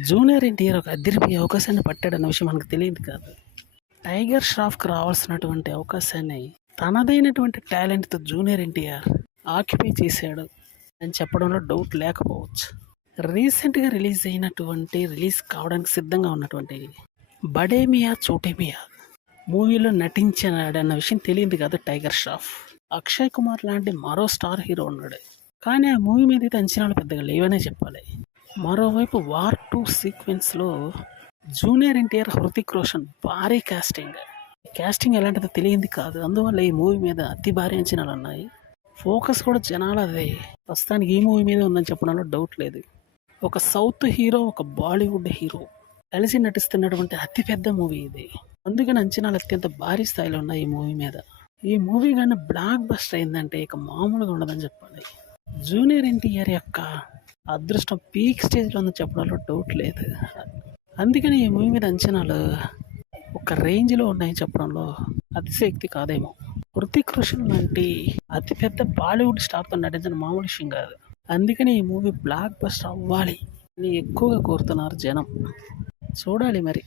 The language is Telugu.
జూనియర్ ఎన్టీఆర్ ఒక అదిరిపోయే అవకాశాన్ని పట్టాడన్న విషయం మనకు తెలియదు కాదు. టైగర్ ష్రాఫ్కి రావాల్సినటువంటి అవకాశాన్ని తనదైనటువంటి టాలెంట్తో జూనియర్ ఎన్టీఆర్ ఆక్యుపై చేశాడు అని చెప్పడంలో డౌట్ లేకపోవచ్చు. రీసెంట్గా రిలీజ్ కావడానికి సిద్ధంగా ఉన్నటువంటి బడే మియా చోటే మియా మూవీలో నటించాడన్న విషయం తెలియదు కాదు టైగర్ ష్రాఫ్. అక్షయ్ కుమార్ లాంటి మరో స్టార్ హీరో ఉన్నాడు, కానీ ఆ మూవీ మీద అయితే అంచనాలు పెద్దగా లేవనే చెప్పాలి. మరోవైపు వార్ 2 సీక్వెన్స్లో జూనియర్ ఎన్టీఆర్, హృతిక్ రోషన్ భారీ కాస్టింగ్ ఎలాంటిదో తెలియంది కాదు. అందువల్ల ఈ మూవీ మీద అతి భారీ అంచనాలు ఉన్నాయి. ఫోకస్ కూడా జనాలు అదే. ప్రస్తుతానికి ఈ మూవీ మీద ఉందని చెప్పడంలో డౌట్ లేదు. ఒక సౌత్ హీరో, ఒక బాలీవుడ్ హీరో కలిసి నటిస్తున్నటువంటి అతిపెద్ద మూవీ ఇది. అందుకని అంచనాలు అత్యంత భారీ స్థాయిలో ఉన్నాయి ఈ మూవీ మీద. ఈ మూవీ కానీ బ్లాక్ బస్టర్ అయిందంటే ఇక మామూలుగా ఉండదని చెప్పాలి. జూనియర్ ఎన్టీఆర్ యొక్క అదృష్టం పీక్ స్టేజ్లో ఉందని చెప్పడంలో డౌట్ లేదు. అందుకని ఈ మూవీ మీద అంచనాలు ఒక రేంజ్లో ఉన్నాయని చెప్పడంలో అతిశయోక్తి కాదేమో. హృతిక్ రోషన్ లాంటి అతిపెద్ద బాలీవుడ్ స్టార్తో నటించిన మామూలు విషయం కాదు. అందుకని ఈ మూవీ బ్లాక్ బస్టర్ అవ్వాలి అని ఎక్కువగా కోరుతున్నారు జనం. చూడాలి మరి.